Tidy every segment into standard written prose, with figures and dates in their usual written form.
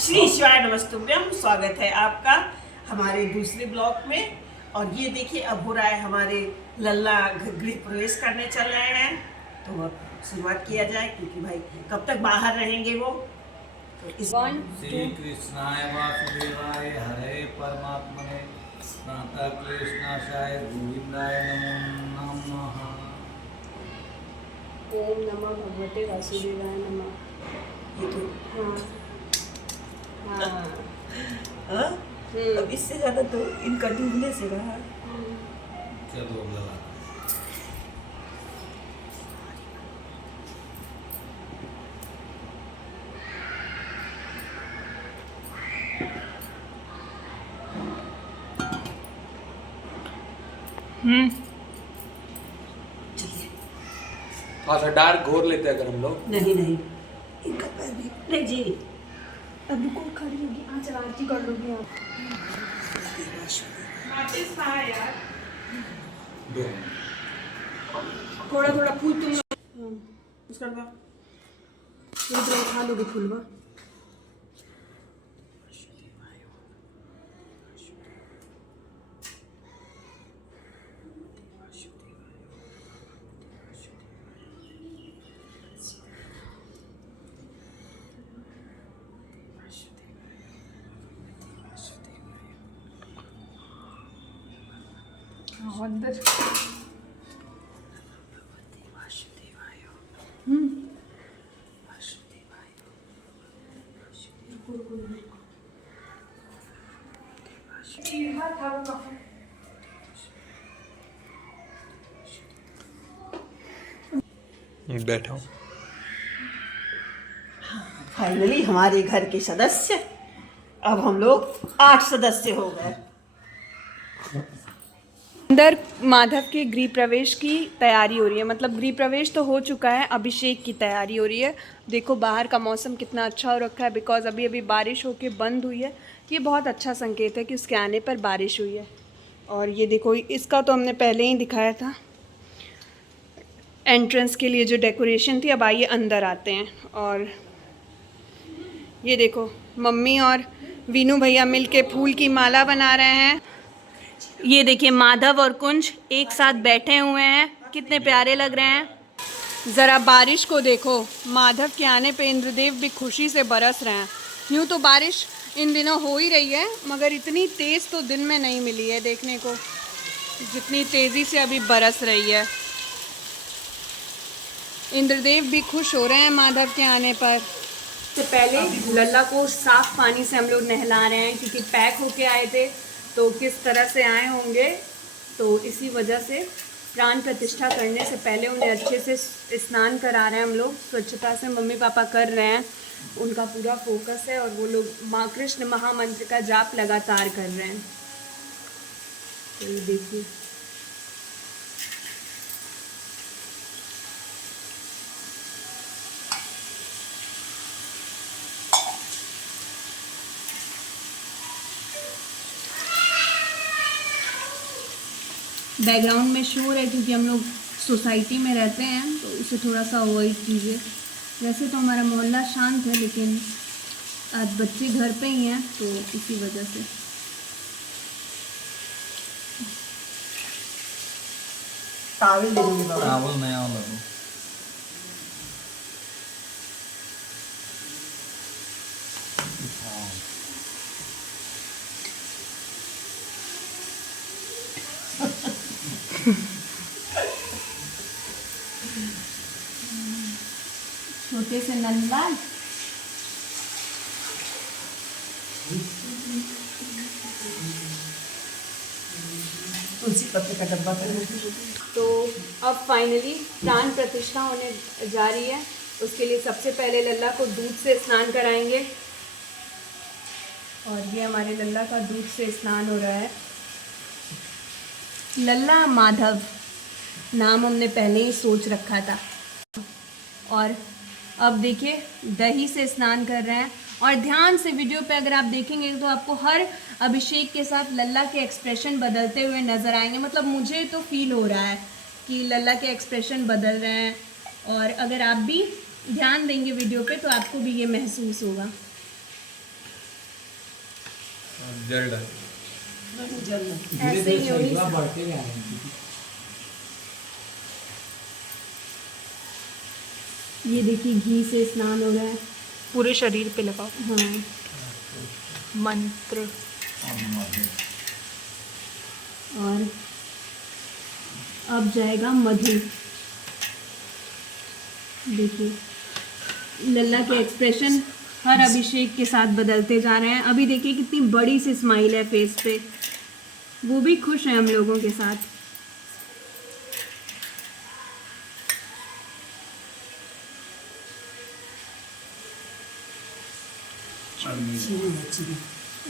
श्री शिवाय नमस्तुभ्यम। स्वागत है आपका हमारे दूसरे ब्लॉग में। और ये देखिए अब हो रहा है हमारे लल्ला गृह प्रवेश करने चल रहे हैं, तो अब शुरुआत किया जाए क्योंकि भाई कब तक बाहर रहेंगे वो। तो इस श्री कृष्णाय वासुदेवाय हरे परमात्मने प्रणतः क्लेशनाशाय गोविंदाय नमो नमः। ओम नमः भगवते वासुदेवाय नमः। ये तो हाँ हाँ? अब इससे ज्यादा तो इनका डूबने से रहा। चलो अब लगा चलिए। थोड़ा सा डार्क घोर लेते हैं अगर हम लोग। नहीं नहीं, इनका पैर भी नहीं जी। अब रुको, खड़ी होगी। हाँ चल, आरती कर लोगी आप। दो थोड़ा थोड़ा फूल तुम हाँ, उसका ये तो खा लोगे फूलवा। अंदर बैठा हूँ। फाइनली हमारे घर के सदस्य, अब हम लोग 8 सदस्य हो गए। अंदर माधव के गृह प्रवेश की तैयारी हो रही है। मतलब गृह प्रवेश तो हो चुका है, अभिषेक की तैयारी हो रही है। देखो बाहर का मौसम कितना अच्छा हो रखा है, बिकॉज अभी अभी बारिश होके बंद हुई है। ये बहुत अच्छा संकेत है कि उसके आने पर बारिश हुई है। और ये देखो, इसका तो हमने पहले ही दिखाया था, एंट्रेंस के लिए जो डेकोरेशन थी। अब आइए अंदर आते हैं। और ये देखो, मम्मी और वीनू भैया मिलके फूल की माला बना रहे हैं। ये देखिए, माधव और कुंज एक साथ बैठे हुए हैं, कितने प्यारे लग रहे हैं। ज़रा बारिश को देखो, माधव के आने पे इंद्रदेव भी खुशी से बरस रहे हैं। यूँ तो बारिश इन दिनों हो ही रही है, मगर इतनी तेज़ तो दिन में नहीं मिली है देखने को, जितनी तेज़ी से अभी बरस रही है। इंद्रदेव भी खुश हो रहे हैं माधव के आने पर। से पहले लल्ला को साफ पानी से हम लोग नहला रहे हैं, क्योंकि पैक होके आए थे तो किस तरह से आए होंगे, तो इसी वजह से प्राण प्रतिष्ठा करने से पहले उन्हें अच्छे से स्नान करा रहे हैं हम लोग। स्वच्छता से मम्मी पापा कर रहे हैं, उनका पूरा फोकस है। और वो लोग माँ कृष्ण महामंत्र का जाप लगातार कर रहे हैं। तो ये देखिए, बैकग्राउंड में शोर है क्योंकि हम लोग सोसाइटी में रहते हैं, तो उसे थोड़ा सा अवॉइड कीजिए। वैसे तो हमारा मोहल्ला शांत है, लेकिन आज बच्चे घर पे ही हैं, तो इसी वजह से। टावल दे दूंगी बाबा। चावल नया वाला दो। छोटे से नंदलाल तुलसी पत्ते का डब्बा कर। तो अब फाइनली प्राण प्रतिष्ठा होने जा रही है। उसके लिए सबसे पहले लल्ला को दूध से स्नान कराएंगे। और ये हमारे लल्ला का दूध से स्नान हो रहा है। लल्ला माधव नाम हमने पहले ही सोच रखा था। और अब देखिए, दही से स्नान कर रहे हैं। और ध्यान से वीडियो पे अगर आप देखेंगे तो आपको हर अभिषेक के साथ लल्ला के एक्सप्रेशन बदलते हुए नज़र आएंगे। मतलब मुझे तो फील हो रहा है कि लल्ला के एक्सप्रेशन बदल रहे हैं। और अगर आप भी ध्यान देंगे वीडियो पे तो आपको भी ये महसूस होगा। जल डाल ऐसे ही होगी। बढ़ते जा रहे हैं। ये देखिए घी से स्नान हो रहा है, पूरे शरीर पे लगाओ हाँ। मंत्र। और अब जाएगा मधु। देखिए लल्ला के एक्सप्रेशन हर अभिषेक के साथ बदलते जा रहे हैं। अभी देखिए कितनी बड़ी सी स्माइल है फेस पे, वो भी खुश है हम लोगों के साथ।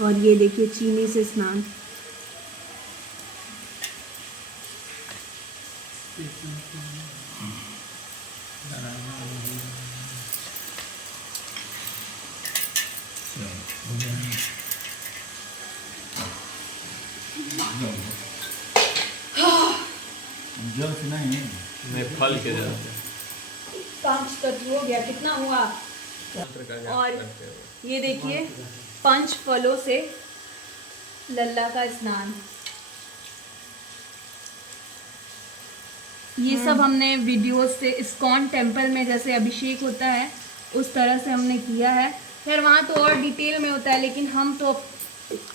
और ये देखिए चीनी से स्नान। जल से नहीं मैं फल के जाते 5 तत्व हो गया, कितना हुआ? और ये देखिए 5 फलों से लल्ला का स्नान। ये सब हमने वीडियोस से इस्कॉन टेम्पल में जैसे अभिषेक होता है उस तरह से हमने किया है। खैर वहाँ तो और डिटेल में होता है, लेकिन हम तो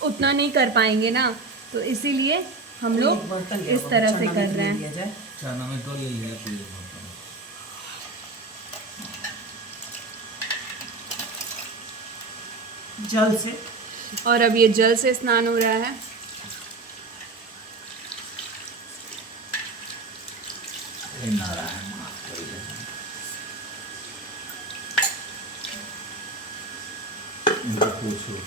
उतना नहीं कर पाएंगे ना, तो इसीलिए हम लोग इस तरह से कर रहे हैं। चना में तो ले लिया पूरे बर्तन। जल से और अब ये जल से स्नान हो रहा है। हे नारायण इनको पूछो।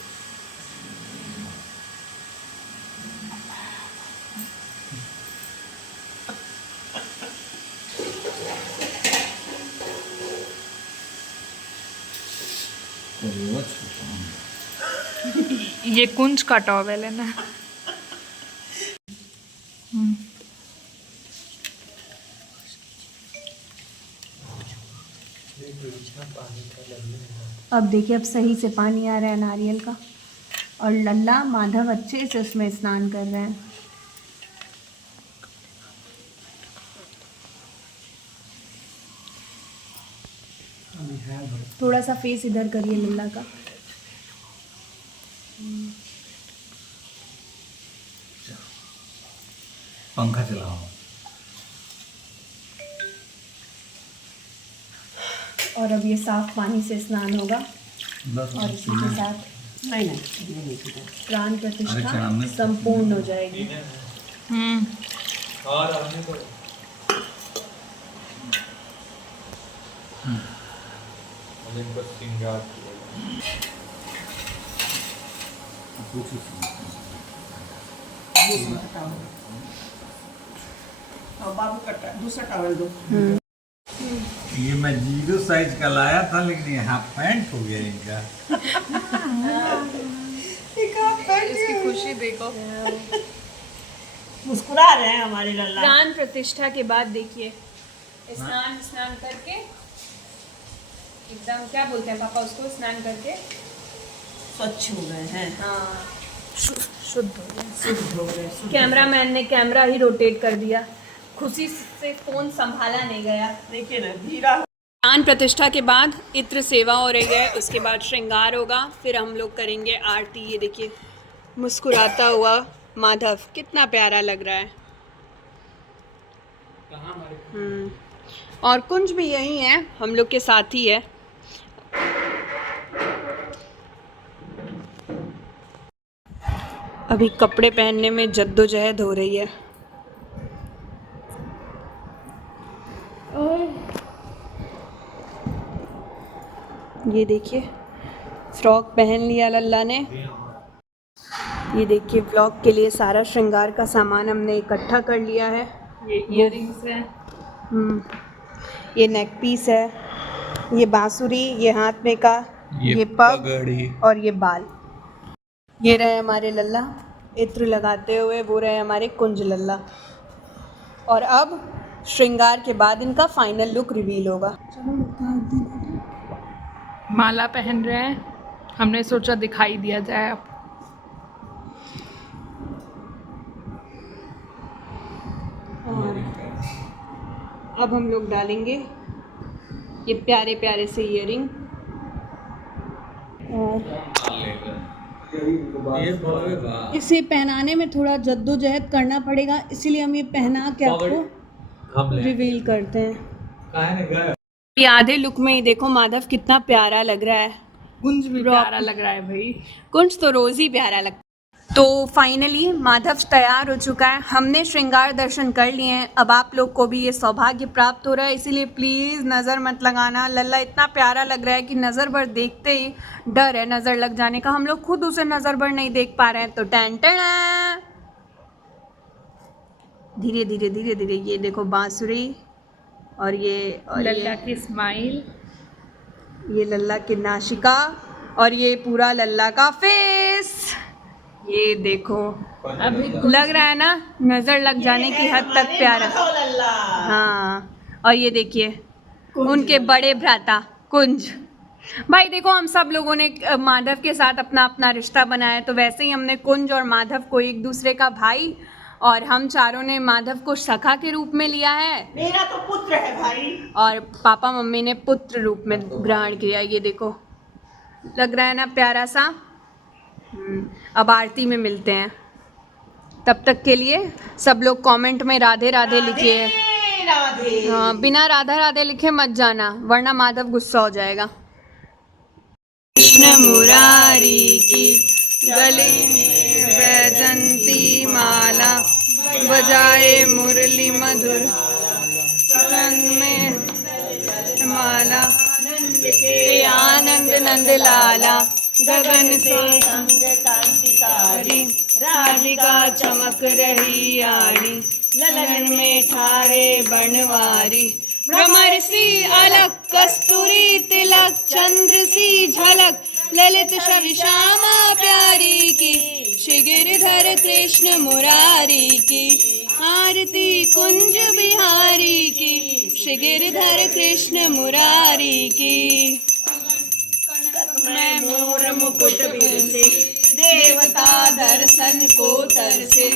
ये कुंज का टॉवेल है ना। अब देखिए अब सही से पानी आ रहा है नारियल का, और लल्ला माधव अच्छे से उसमें स्नान कर रहे हैं। थोड़ा सा फेस इधर करिए लल्ला का। पंखा चलाओ। और अब ये साफ पानी से स्नान होगा, बस और इसी के साथ नहीं नहीं ये नहीं पीता। प्राण अरे प्रतिष्ठा चना में- संपूर्ण हो जाएगी। और आने को इनको श्रृंगार और बाबू का दूसरा टॉवल दो। ये मैं 0 साइज का लाया था, लेकिन ये हाफ पैंट हो गया इनका। इसकी खुशी देखो। मुस्कुरा रहे हैं हमारे लल्ला। प्राण प्रतिष्ठा के बाद देखिए स्नान करके एकदम, क्या बोलते हैं पापा उसको, स्नान करके स्वच्छ हो गए हैं, हाँ शुद्ध हो गया। शुद्ध हो गए, शुद्ध। कैमरामैन ने कैमरा ही रोटेट कर दिया, खुशी से फोन संभाला नहीं गया। देखिए ना धीरा। प्राण प्रतिष्ठा के बाद इत्र सेवा हो रही है, उसके बाद श्रृंगार होगा, फिर हम लोग करेंगे आरती। ये देखिए मुस्कुराता हुआ माधव कितना प्यारा लग रहा है। और कुंज भी यही है, हम लोग के साथ ही है। अभी कपड़े पहनने में जद्दोजहद हो रही है। और ये देखिए फ्रॉक पहन लिया लल्ला ने। ये देखिए व्लॉग के लिए सारा श्रृंगार का सामान हमने इकट्ठा कर लिया है। ये इयररिंग्स है, ये नेक पीस है, ये बांसुरी, ये हाथ में का, ये पग और ये बाल। ये रहे हमारे लल्ला इत्र लगाते हुए, वो रहे हमारे कुंज लल्ला। और अब श्रृंगार के बाद इनका फाइनल लुक रिवील होगा। माला पहन रहे हैं, हमने सोचा दिखाई दिया जाए। अब हम लोग डालेंगे ये प्यारे प्यारे से ईयरिंग। ये बोलेगा इसे पहनाने में थोड़ा जद्दोजहद करना पड़ेगा, इसीलिए हम ये पहना के आपको हम ले रिवील करते हैं। काहे नहीं गए ये आधे लुक में ही देखो माधव कितना प्यारा लग रहा है। कुंज भी प्यारा लग रहा है भाई। कुंज तो रोज ही प्यारा लगता है। तो फाइनली माधव तैयार हो चुका है, हमने श्रृंगार दर्शन कर लिए हैं। अब आप लोग को भी ये सौभाग्य प्राप्त हो रहा है, इसीलिए प्लीज़ नज़र मत लगाना। लल्ला इतना प्यारा लग रहा है कि नज़र भर देखते ही डर है नज़र लग जाने का। हम लोग खुद उसे नज़र भर नहीं देख पा रहे हैं। तो टैंटना धीरे धीरे धीरे धीरे ये देखो बांसुरी और लल्ला की स्माइल, ये लल्ला की नाशिका और ये पूरा लल्ला का फेस। ये देखो अभी लग रहा है ना नजर लग जाने की हद तक प्यारा। लल्ला। हाँ और ये देखिए उनके बड़े भ्राता कुंज। भाई देखो हम सब लोगों ने माधव के साथ अपना अपना रिश्ता बनाया, तो वैसे ही हमने कुंज और माधव को एक दूसरे का भाई और हम चारों ने माधव को सखा के रूप में लिया है मेरा तो पुत्र है भाई। और पापा मम्मी ने पुत्र रूप में ग्रहण किया। ये देखो लग रहा है ना प्यारा सा। अब आरती में मिलते हैं, तब तक के लिए सब लोग कमेंट में राधे राधे लिखिए। राधे। हाँ बिना राधा राधे लिखे मत जाना वरना माधव गुस्सा हो जाएगा। कृष्ण मुरारी की गले में बैजंती माला बजाए मुरली मधुर रंग में माला के आनंद नंद लाला गगन से कांतिकारी राधिका चमक रही आड़ी ललन में ठारे बनवारी भ्रमर सी अलक कस्तूरी तिलक चंद्र सी झलक ललित शवि श्यामा प्यारी की श्री गिरधर कृष्ण मुरारी की आरती कुंज बिहारी की श्री गिरधर कृष्ण मुरारी की। मैं मोर मुकुट बिरसे देवता दर्शन को तरसे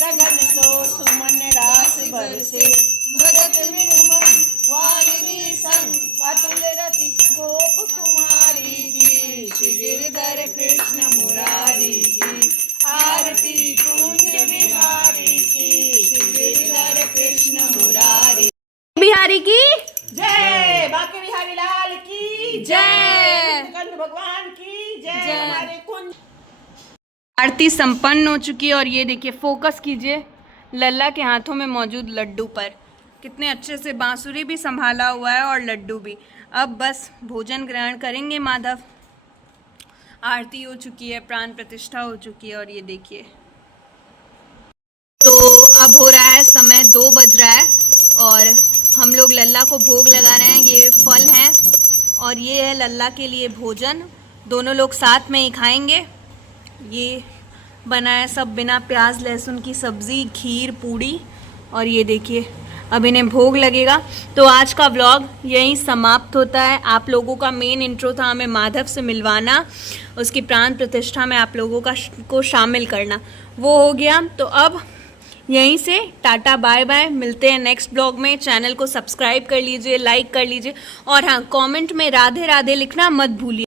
गगन सो सुमन रास बरसे भगत निर्मल वालिनी संग अतुल रति गोप कुमारी की श्री गिरधर कृष्ण मुरारी की आरती कुंज बिहारी की श्री गिरधर कृष्ण मुरारी बिहारी की जय। बाके बिहारी लाल की जय। कंद भगवान की जय। जय। हमारे कुंज। आरती संपन्न हो चुकी है और ये देखिए फोकस कीजिए लल्ला के हाथों में मौजूद लड्डू पर। कितने अच्छे से बांसुरी भी संभाला हुआ है और लड्डू भी। अब बस भोजन ग्रहण करेंगे माधव। आरती हो चुकी है, प्राण प्रतिष्ठा हो चुकी है और ये देखिए। तो अब हो रहा है समय 2 बज रहा है और हम लोग लल्ला को भोग लगा रहे हैं। ये फल हैं और ये है लल्ला के लिए भोजन, दोनों लोग साथ में ही खाएंगे। ये बना है सब बिना प्याज लहसुन की सब्ज़ी, खीर, पूड़ी और ये देखिए अब इन्हें भोग लगेगा। तो आज का व्लॉग यहीं समाप्त होता है। आप लोगों का मेन इंट्रो था हमें माधव से मिलवाना, उसकी प्राण प्रतिष्ठा में आप लोगों को शामिल करना, वो हो गया। तो अब यहीं से टाटा बाय बाय, मिलते हैं नेक्स्ट ब्लॉग में। चैनल को सब्सक्राइब कर लीजिए, लाइक कर लीजिए और हाँ कमेंट में राधे राधे लिखना मत भूलिए।